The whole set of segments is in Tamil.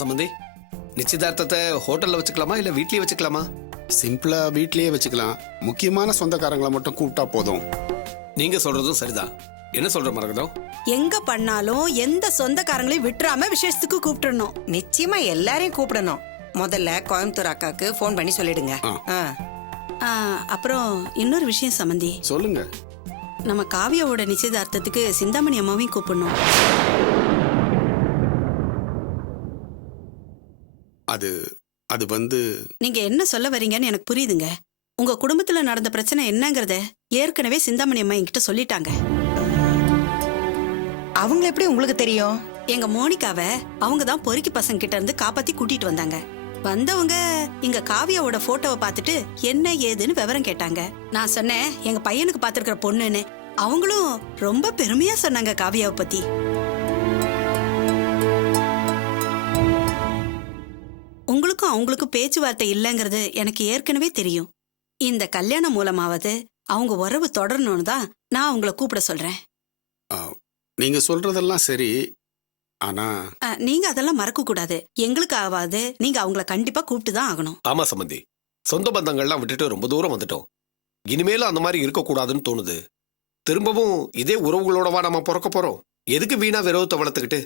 சம்பந்தி, நிச்சயதார்த்தத்தை ஹோட்டல்ல வச்சுக்கலாமா இல்ல வீட்லயே வச்சுக்கலாமா? சிம்பிளா வீட்லயே வச்சுக்கலாம். முக்கியமான சொந்தக்காரங்களை மட்டும் கூப்பிட்டா போதும். நீங்க சொல்றதும் சரிதான். என்ன சொல்ற மரகதம்? எங்க பண்ணாலும் எந்த சொந்தக்காரங்களையும் விட்டுறாம விசேஷத்துக்கு கூப்பிட்டுறணும். நிச்சயமா எல்லாரையும் கூப்பிடணும். முதல்ல கோயம்புத்தூர் அக்காக்கு ஃபோன் பண்ணி சொல்லிடுங்க. அப்புறம் இன்னொரு விஷயம் சம்பந்தி, சொல்லுங்க. நம்ம காவியாவோட நிச்சயதார்த்தத்துக்கு சிந்தாமணி அம்மாவையும் கூப்பிடணும். அது வந்து நீங்க என்ன சொல்ல வரீங்கன்னு எனக்கு புரியுதுங்க. உங்க குடும்பத்துல நடந்த பிரச்சனை என்னங்கறத ஏற்கனவே சிந்தாமணி அம்மா என்கிட்ட சொல்லிட்டாங்க. அவங்க எப்படி உங்களுக்கு தெரியும்? எங்க மோனிகாவை அவங்க தான் பொறுக்கி பசங்க கிட்ட இருந்து காப்பாத்தி கூட்டிட்டு வந்தாங்க. வந்தவங்க இங்க காவியாவோட போட்டோவை பார்த்துட்டு என்ன ஏதுன்னு விவரம் கேட்டாங்க. நான் சொன்னேன் எங்க பையனுக்கு பாத்துருக்கிற பொண்ணுன்னு. அவங்களும் ரொம்ப பெருமையா சொன்னாங்க காவியாவை பத்தி. உங்களுக்கும் அவங்களுக்கும் பேச்சுவார்த்தை இல்லைங்கிறது எனக்கு ஏற்கனவே தெரியும். இந்த கல்யாணம் மூலமாவது அவங்க உறவு தொடரணும்னு தான் நான் அவங்கள கூப்பிட சொல்றேன். நீங்க சொல்றதெல்லாம் சரி, ஆனா நீங்க அதெல்லாம் மறக்க கூடாது. எங்களுக்கு ஆவாது, நீங்க அவங்கள கண்டிப்பா கூப்பிட்டு தான் ஆகணும். ஆமா சம்பந்தி, சொந்த பந்தங்கள்லாம் விட்டுட்டு ரொம்ப தூரம் வந்துட்டோம். இனிமேலும் அந்த மாதிரி இருக்கக்கூடாதுன்னு தோணுது. திரும்பவும் இதே உறவுகளோடவா நம்ம பிறக்க போறோம்? எதுக்கு வீணா விரோதத்தை வளர்த்துக்கிட்டு?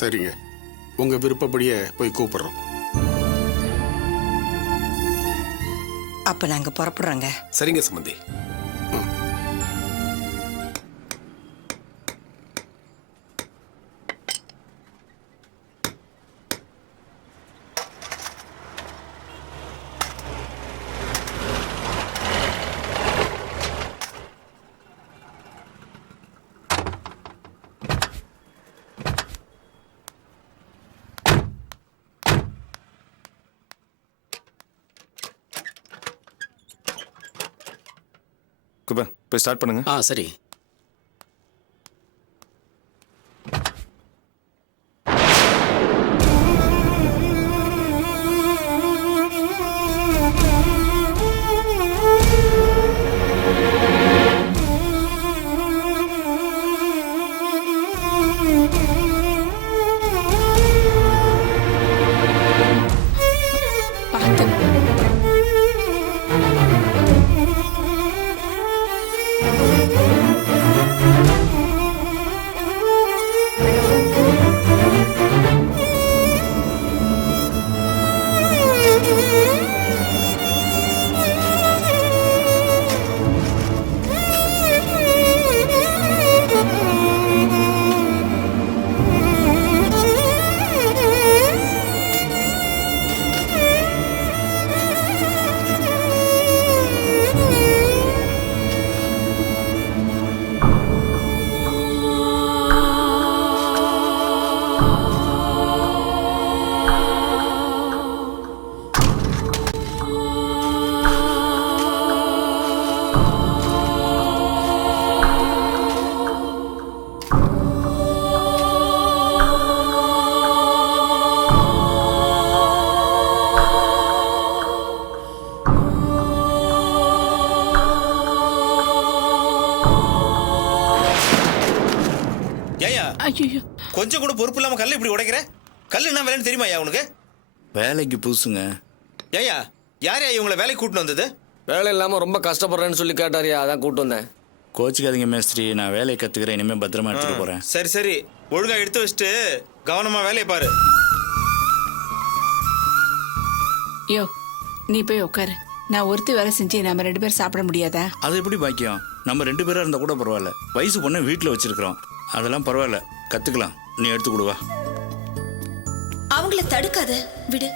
சரிங்க, உங்க விருப்பப்படியே போய் கூப்பிடுறோம். அப்ப நாங்க புறப்படுறோங்க. சரிங்க சம்பந்தி. போய் ஸ்டார்ட் பண்ணுங்க. சரி. கொஞ்சம் கூட பொறுப்பு இல்லாம கல்லு இப்படி உடைக்கிற? கல்லு என்ன வேலைன்னு தெரியுமா ஐயா உனக்கு? வேலைக்கு பூசுங்க. ஐயா யார் ஐயா உங்களை வேலைக்கு கூட்டிட்டு வந்தது? வேலை இல்லாம ரொம்ப கஷ்டப்படுறேன்னு சொல்லி கேட்டாரியா, அதான் கூட்டு வந்தேன். கோச்சிக்காதீங்க மேஸ்திரி, நான் வேலையை கத்துக்கிறேன். இனிமே பத்திரமா எடுத்துட்டு போறேன். சரி சரி, ஒழுங்கா எடுத்து வச்சுட்டு கவனமா வேலையை பாரு. யோ, நீ போய் உட்காரு. நான் ஒருத்தி வேலை செஞ்சு நம்ம 2 பேரும் சாப்பிட முடியாதா? அது எப்படி பாக்கியம்? நம்ம 2 பேரா இருந்தா கூட பரவாயில்ல. வயசு பொண்ணை வீட்டுல வச்சிருக்கிறோம், அதெல்லாம் பரவாயில்ல, கத்துக்கலாம். நீ எடுத்து கொடுவா. அவங்கள தடுக்காத, விடு.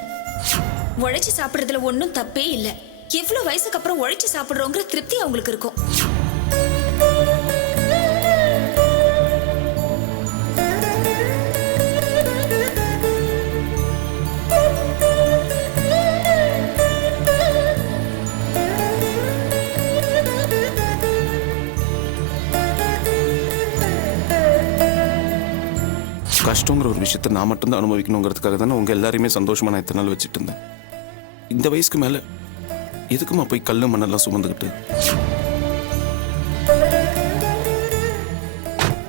உழைச்சு சாப்பிடுறதுல ஒன்றும் தப்பே இல்லை. எவ்வளவு வயசுக்கு அப்புறம் உழைச்சு சாப்பிடுறோங்கிற திருப்தி அவங்களுக்கு இருக்கும். கஷ்டங்கிற ஒரு விஷயத்தை நான் மட்டும்தான் அனுபவிக்கணுங்கிறதுக்காக தானே உங்க எல்லாரையுமே சந்தோஷமா நான் இத்தனை நாள் வச்சுட்டு இருந்தேன். இந்த வயசுக்கு மேல எதுக்குமா போய் கல்லு மண்ணெல்லாம் சுமந்துக்கிட்டு?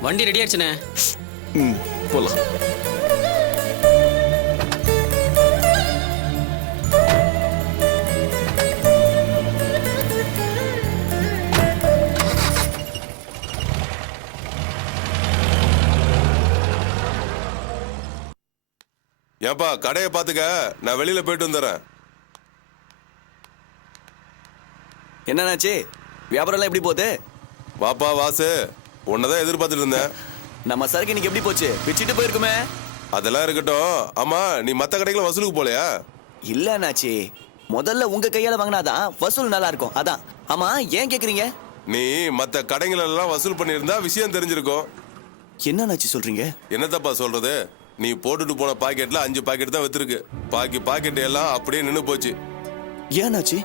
வண்டி ரெடி ஆச்சுண்ணே. ம் போலாம். ஏப்பா கடையை பாத்துக்க, நான் வெளியில போயிட்டு வந்துடுறேன். என்னன்னாச்சு? வியாபாரம்லாம் எப்படி போகுது? வாப்பா வாசு, உன்னதான் எதிர்பார்த்துட்டு இருந்தேன். நம்ம சரக்கு இன்னைக்கு எப்படி போச்சு? பிச்சுட்டு போயிருக்குமே. அதெல்லாம் இருக்கட்டும். ஆமா, நீ மத்த கடைக்குள்ள வசூலுக்கு போலையா? இல்ல அண்ணாச்சி, முதல்ல உங்க கையால வாங்கினாதான் வசூல் நல்லா இருக்கும். அதான். ஆமா, ஏன் கேக்குறீங்க? நீ மத்த கடைங்களெல்லாம் வசூல் பண்ணியிருந்தா விஷயம் தெரிஞ்சிருக்கும். என்ன அண்ணாச்சி சொல்றீங்க? என்னத்தப்பா சொல்றது? நீ போட்டுட்டு போன பாக்கெட்ல 5 பாக்கெட் தான் வித்துருக்கு. பாக்கி பாக்கெட் எல்லாம் அப்படியே நின்னு போச்சு. ஏன்னாச்சு?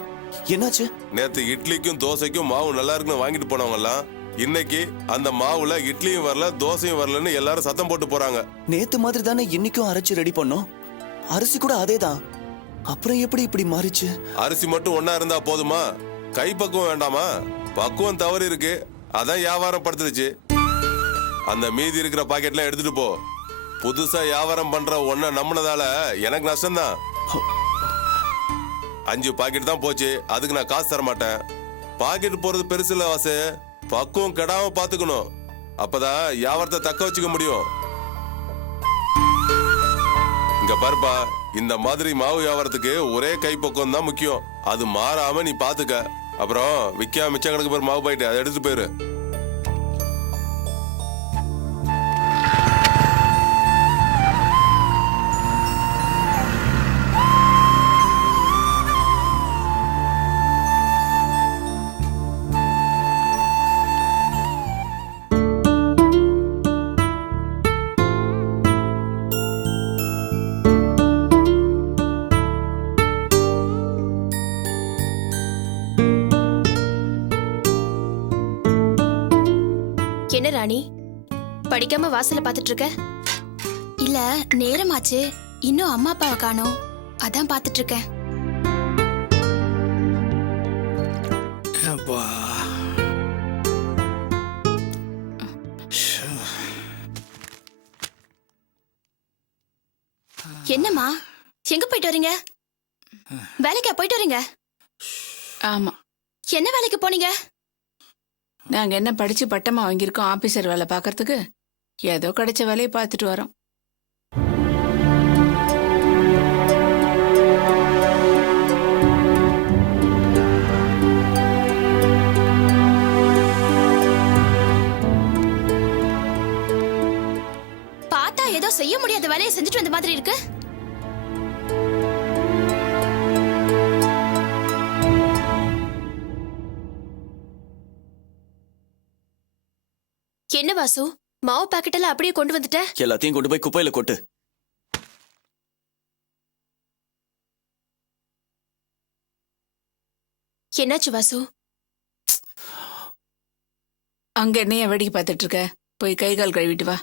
என்னாச்சு? நேத்து இட்லிக்கும் தோசைக்கும் மாவு நல்லா இருக்குன்னு வாங்கிட்டு போனவங்க எல்லாம் இன்னைக்கு அந்த மாவுல இட்லியும் வரல தோசையும் வரலன்னு எல்லாரும் சத்தம் போட்டு போறாங்க. நேத்து மாதிரி தானே இன்னைக்கும் அரைச்சு ரெடி பண்ணோம். அரிசி கூட அதேதான். அப்புறம் எப்படி இப்படி மாறிச்சு? அரிசி மட்டும் ஒன்னா இருந்தா போதுமா? கை பக்குவம் வேண்டாமா? பக்குவம் தவறு இருக்கு, அதான் வியாபாரம் படுத்துருச்சு. அந்த மீதி இருக்கிற பாக்கெட்லாம் எடுத்துட்டு போ. புதுசா வியாபாரம் பண்ற ஒன்ன நம்பினதால எனக்கு நஷ்டம்தான். 5 பாக்கெட் தான் போச்சு, அதுக்கு நான் காசு தர மாட்டேன். பாக்கெட் போறது பெருசு இல்ல வாசு, பக்குவம் கெடாம பாத்துக்கணும். அப்பதான் வியாபாரத்தை தக்க வச்சுக்க முடியும். இங்க பாருப்பா, இந்த மாதிரி மாவு வியாபாரத்துக்கு ஒரே கை பக்குவம் தான் முக்கியம். அது மாறாம நீ பாத்துக்க. அப்புறம் விக்காம மிச்சம் கணக்கு பேர் மாவு பாயிட்டு அதை எடுத்து போயிரு. என்ன ராணி, படிக்காம வாசல பாத்துட்டு இருக்க? இல்ல, நேரமாச்சு, இன்னும் அம்மா அப்பாவை காணோம், அதான் பாத்துட்டு இருக்கேன். என்னம்மா, எங்க போயிட்டு வரீங்க? வேலைக்கா போயிட்டு வரீங்க? ஆமா. என்ன வேலைக்கு போனீங்க? நாங்க என்ன படிச்சு பட்டமா வாங்கியிருக்கோம் ஆபீசர் வேலை பார்க்கறதுக்கு? ஏதோ கிடைச்ச வேலையை பார்த்துட்டு வரோம். பார்த்தா ஏதோ செய்ய முடியாத வேலையை செஞ்சுட்டு வந்த மாதிரி இருக்கு. என்ன வாசு, மாவு பாக்கெட் எல்லாம் அப்படியே கொண்டு வந்துட்ட? எல்லாத்தையும் கொண்டு போய் குப்பையில கொட்டு. என்னாச்சு வாசு? அங்க என்னைய வேடிக்கை பார்த்துட்டு இருக்க? போய் கை கால் கழுவிட்டு வா.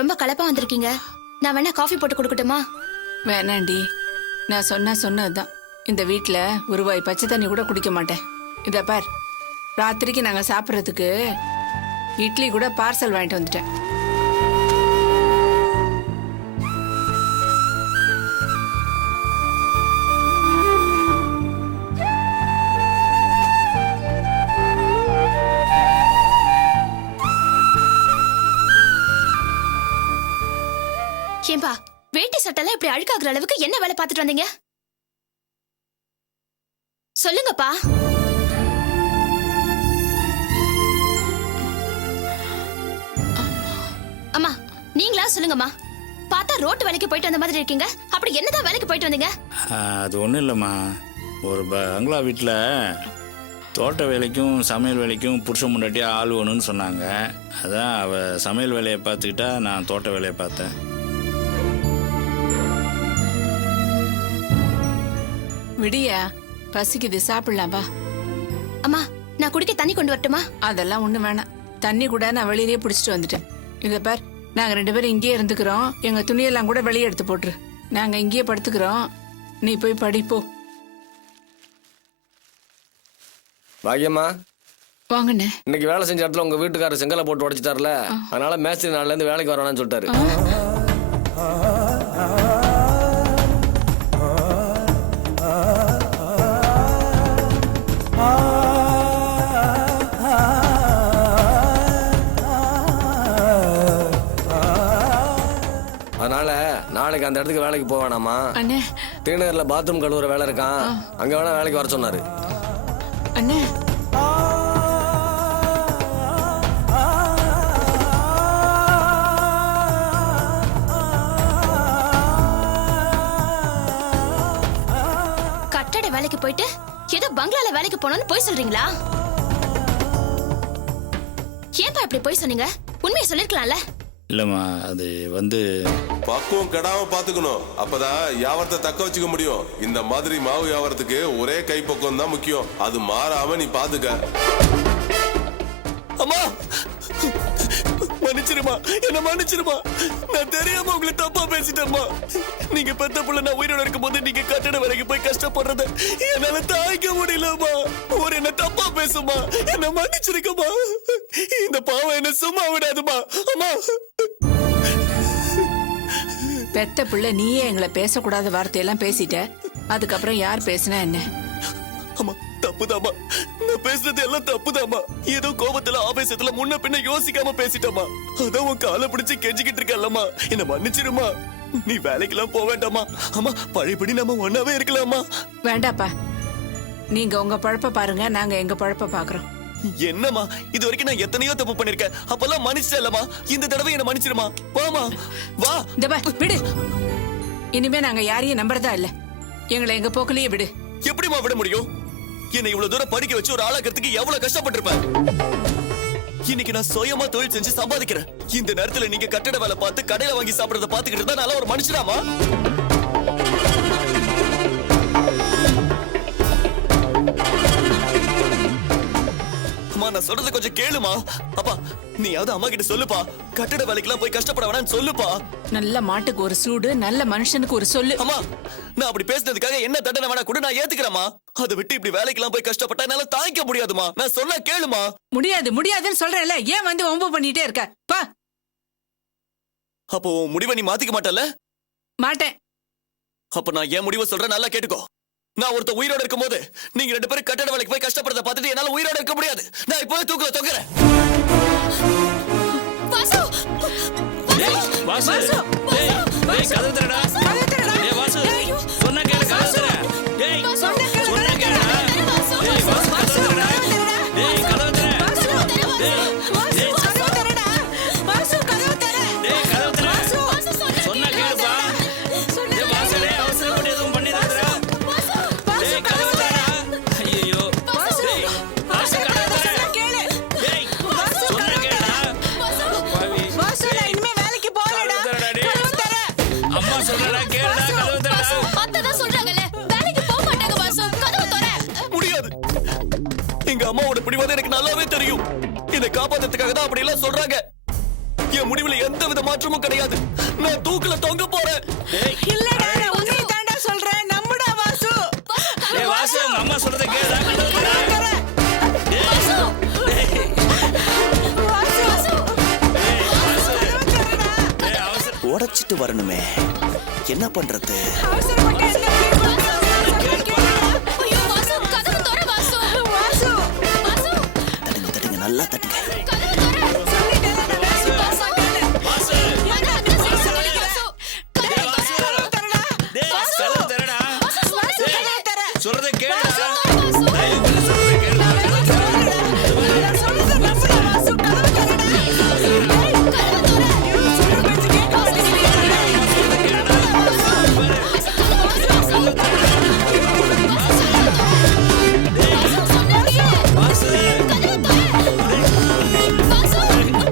ரொம்ப கலப்பா வந்திருக்கீங்க. நான் வேணா காஃபி போட்டு கொடுக்கட்டுமா? வேணாண்டி, நான் சொன்னதுதான். இந்த வீட்டுல ஒரு வாய் பச்சை தண்ணி கூட குடிக்க மாட்டேன். இத பார், ராத்திரிக்கு நாங்க சாப்பிட்றதுக்கு இட்லி கூட பார்சல் வாங்கிட்டு வந்துட்டேன். ஏம்பா, வேட்டி சட்டெல்லாம் இப்படி அழுக்காகிற அளவுக்கு என்ன வேலை பார்த்துட்டு வந்தீங்க? சொல்லுங்கப்பா. அம்மா, நீங்களா சொல்லுங்கம்மா. பார்த்தா ரோட்டு வேலைக்கு போயிட்டு வந்த மாதிரி இருக்கீங்க. அப்படி என்னதான் வேலைக்கு போயிட்டு வந்தீங்க? அது ஒன்றும் இல்லைம்மா, ஒரு பங்களா வீட்டில் தோட்ட வேலைக்கும் சமையல் வேலைக்கும் புருஷன் முன்னாடி ஆள் வேணும்னு சொன்னாங்க. அதான் அவள் சமையல் வேலையை பார்த்துக்கிட்டா, நான் தோட்ட வேலையை பார்த்தேன். விடியா, பசிக்குது, சாப்பிடலாம் வா. அம்மா, நான் குடிக்க தண்ணி கொண்டு வரட்டுமா? அதெல்லாம் ஒண்ணு வேணாம். தண்ணி கூட நான் வெளியிலேயே பிடிச்சிட்டு வந்துட்டேன். இத பார், நாங்க 2 பேரும் இங்கேயே இருந்துக்கிறோம். எங்க துணியெல்லாம் கூட வெளியே எடுத்து போட்டுரு. நாங்க இங்கேயே படுத்துக்கிறோம், நீ போய் படிப்போ. பாக்கியம்மா, வாங்கண்ணே. இன்னைக்கு வேலை செஞ்ச இடத்துல உங்க வீட்டுக்காரர் செங்கலை போட்டு உடைச்சிட்டார்ல, அதனால மேஸ்திரி நாள்ல இருந்து வேலைக்கு வரணும்னு சொல்லிட்டாரு. அதனால நாளைக்கு அந்த இடத்துக்கு வேலைக்கு போக வேணாமா? அண்ணே. டீனர்ல பாத்ரூம் கழுவுற வேலை இருக்கான், அங்க வேணா வேலைக்கு வர சொன்னாரு. அண்ணே. கட்டட வேலைக்கு போயிட்டு ஏதோ பங்களால வேலைக்கு போனோம்னு போய் சொல்றீங்களா? ஏன்பா இப்படி போய் சொன்னீங்க? உண்மையை சொல்லிருக்கலாம்ல. இல்லைம்மா, அது வந்து பக்குவம் கெடாம பாத்துக்கணும், அப்பதான் வியாபாரத்தை தக்க வச்சுக்க முடியும். இந்த மாதிரி மாவு வியாபாரத்துக்கு ஒரே கைப்பக்குவம் தான் முக்கியம், அது மாறாம நீ பாத்துக்க. அம்மா மன்னிச்சிருமா, என்ன மன்னிச்சிருமா. நான் தெரியாம உங்களை தப்பா பேசிட்டேம்மா. நீங்க பெத்த புள்ள நான் உயிரோட இருக்கும் போது நீங்க கட்டட வேலைக்கு போய் கஷ்டப்படுறத என்னால தாய்க்க முடியலம்மா. ஒரு என்ன தப்பா பேசுமா, என்ன மன்னிச்சிருக்கமா. இந்த பாவம் என்ன சும்மா விடாதுமா. அம்மா, பெத்த பிள்ளை நீயே எங்களை பேசக்கூடாத வார்த்தையெல்லாம் பேசிட்ட, அதுக்கப்புறம் யார் பேசினா என்ன? அம்மா தப்புதாம்மா, நான் பேசுறது எல்லாம் தப்புதாம்மா. ஏதோ கோபத்துல ஆவேசத்துல முன்ன பின்ன யோசிக்காம பேசிட்டமா. அதான் உன் காலை பிடிச்சு கெஞ்சிக்கிட்டு இருக்கல்லம்மா, என்ன மன்னிச்சிருமா. நீ வேலைக்கெல்லாம் போக வேண்டாமா. அம்மா பழையபடி நம்ம ஒன்னாவே இருக்கலாமா? வேண்டாப்பா, நீங்க உங்க பழப்ப பாருங்க, நாங்க எங்க பழப்ப பாக்குறோம். என்னம்மா, இது வரைக்கும் நான் எத்தனையோ தப்பு பண்ணிருக்கேன், அப்பெல்லாம் மன்னிச்சிட்டேல்லம்மா. இந்த தடவை என்ன மன்னிச்சிருமா. வாமா வா. இந்த பா விடு, இனிமே நாங்க யாரையும் நம்புறதா இல்ல, எங்களை எங்க போக்குலயே விடு. எப்படிமா விட முடியும்? என்னை இவ்வளவு தூரம் படிக்க வச்சு ஒரு ஆளாக்கிறதுக்கு எவ்வளவு கஷ்டப்பட்டிருப்பேன். இன்னைக்கு நான் சுயமா தொழில் செஞ்சு சம்பாதிக்கிறேன். இந்த நேரத்துல நீங்க கட்டட வேலை பார்த்து கடையில வாங்கி சாப்பிடறத பாத்துக்கிட்டு இருந்தா நான் ஒரு மனுஷனாமா? அம்மா நான் சொல்றது கொஞ்சம் கேளுமா. அப்பா நீயாவது அம்மா கிட்ட சொல்லுப்பா, கட்டட வேலைக்கெல்லாம் போய் கஷ்டப்பட வேணாம்னு சொல்லுப்பா. நல்ல மாட்டுக்கு ஒரு சூடு, நல்ல மனுஷனுக்கு ஒரு சொல்லு. அம்மா நான் அப்படி பேசுனதுக்காக என்ன தண்டனை வேணா கூட நான் ஏத்துக்கிறேம்மா. அதை விட்டு இப்படி வேலைக்கெல்லாம் போய் கஷ்டப்பட்டா என்னால தாங்கிக்க முடியாதுமா. நான் சொன்னா கேளுமா. முடியாது முடியாதுன்னு சொல்றேன்ல, ஏன் வந்து ஒம்பு பண்ணிட்டே இருக்க? பா. அப்போ உன் முடிவை நீ மாத்திக்க மாட்டல? மாட்டேன். அப்ப நான் என் முடிவை சொல்றேன், நல்லா கேட்டுக்கோ. நான் ஒருத்த உயிரோட இருக்கும் போது நீங்க 2 பேரும் கட்டட வேலைக்கு போய் கஷ்டப்படுறத பார்த்துட்டு என்னால உயிரோட இருக்க முடியாது. நான் இப்பவே தூக்குல தொங்குறேன். வாசு வாசு, டேய் டேய் கதவு திறடா. டேய் வாசு, சொன்னா கேளு, கதவு திற. டேய் சொன்னா கேளுடா. டேய் வாசு, கதவு திறடா. டேய் கதவு திற. டேய் கதவு திறடா. வாசு கதவு திற. டேய் கதவு திற. சொன்னா கேளுப்பா. டேய் வாசு, டேய் அவசரப்பட்டு எதுவும் பண்ணிடாதடா. டேய் கதவு திறடா. ஐயோ டேய் வாசு கதவு திற. கேளு. டேய் சொன்னா கேளுடா. பாவி. வாசு, நான் இனிமே வேலைக்கு போறேன்டா. கதவு தர. அம்மா சொல்றடா கேளுடா, கதவு திறடா. அத்தை தான் சொல்றாங்கல்ல, வேலைக்கு போக மாட்டாங்க வாசு. கதவு தர. முடியாது. எங்க அம்மாவோட பிடிவாதம் எனக்கு நல்லாவே தெரியும். இதை காப்பாத்துறதுக்காக தான் அப்படி எல்லாம் சொல்றாங்க. என் முடிவுல எந்த வித மாற்றமும் கிடையாது. நான் தூக்குல தொங்க போறேன். இல்லடா, நான் உன்னை தாண்டா சொல்றேன், நம்புடா வாசு. டேய் வாசு, உங்க அம்மா சொல்றத கேளுடா, கதவு திற. டேய் வாசு. டேய் அவசர உடைச்சிட்டு வரணுமே, என்ன பண்றது? அவசரப்பட்டு என்ன ஐயோ வாசு, கதவு தர வாசு. வாசு. வாசு, தட்டுங்க நல்லா தட்டுங்க. கதவு தர. சொல்லிட்டேன் வாசு. வாசு. அதான் அதான் சொல்றீங்க வாசு. கதவு தர. டேய் கதவு திறடா. வாசு சொல்றது கதவு தர. சொல்றத கேளுடா. வாசு. டேய் உள்ள சொல்றத கேளுடா. நான் சொல்றத நம்புடா வாசு, கதவு தரடா. வாசு.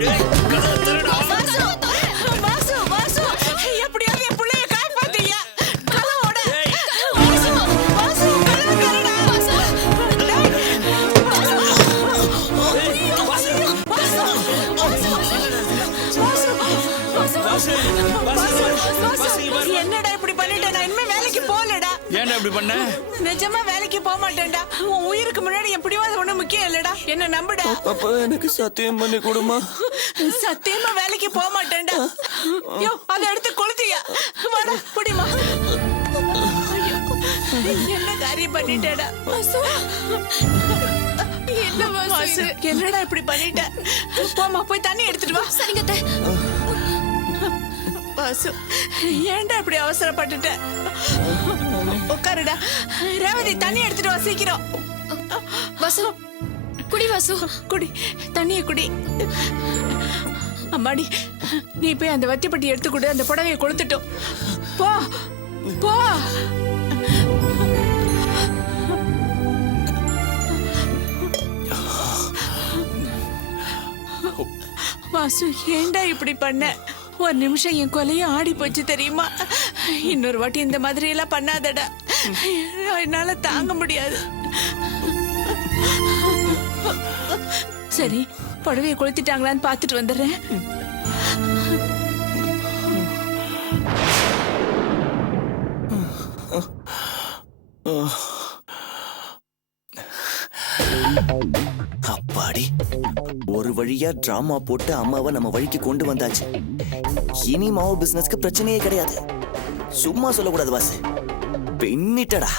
டேய் கதவு திறடா. வாசு, வாசு, எப்படியாவது என் புள்ளைய காப்பாத்தீங்க. கதவோட. டேய் வாசு, வாசு, கதவு தரடா. பண்ண? நிஜமா வேலைக்கு போக மாட்டேன்டா. உன் உயிருக்கு முன்னாடி என் பிடிவாத ஒண்ணு முக்கியம் இல்லடா. என்ன நம்புடா. அப்பா எனக்கு சத்தியம் பண்ணி கொடுமா. சத்தியமா வேலைக்கு போக மாட்டேன்டா. யோ, அதை எடுத்து கொளுத்தியா? வாடா, புடிமா. என்ன காரியம் பண்ணிட்டேடா? வாசு, என்னடா இப்படி பண்ணிட்ட? போமா, போய் தண்ணி எடுத்துட்டு வா. சரிங்க அத்தை. வாசு, ஏன்டா இப்படி அவசரப்பட்டுட்ட? உட்காருடா. ரேவதி, தண்ணி எடுத்துட்டு வா சீக்கிரம். வாசு, குடி வாசு. குடி, தண்ணியை குடி. அம்மாடி, நீ போய் அந்த வத்திப்பட்டி எடுத்து கொடு. அந்த புடவையை கொளுத்துட்டோம். போ போ. வாசு, ஏன்டா இப்படி பண்ண? ஒரு நிமிஷம் என் கொலையும் ஆடி போச்சு தெரியுமா? இன்னொரு வாட்டி இந்த மாதிரி எல்லாம் பண்ணாதடா. என்னால தாங்க முடியாது. சரி, புடவையை கொளுத்திட்டாங்களான்னு பாத்துட்டு வந்துடுறேன். அப்பாடி, ஒரு வழியா டிராமா போட்டு அம்மாவை நம்ம வழிக்கு கொண்டு வந்தாச்சு. இனி மாவு பிசினஸ்க்கு பிரச்சனையே கிடையாது. சும்மா சொல்லக்கூடாது வாசு, பெண்ணிட்டடா.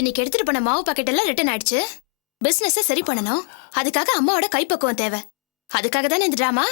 இன்னைக்கு எடுத்துட்டு போன மாவு பாக்கெட் எல்லாம் ரிட்டர்ன் ஆயிடுச்சு. பிசினஸ் சரி பண்ணணும். அதுக்காக அம்மாவோட கைப்பக்குவம் தேவை. அதுக்காக தானே இந்த டிராமா.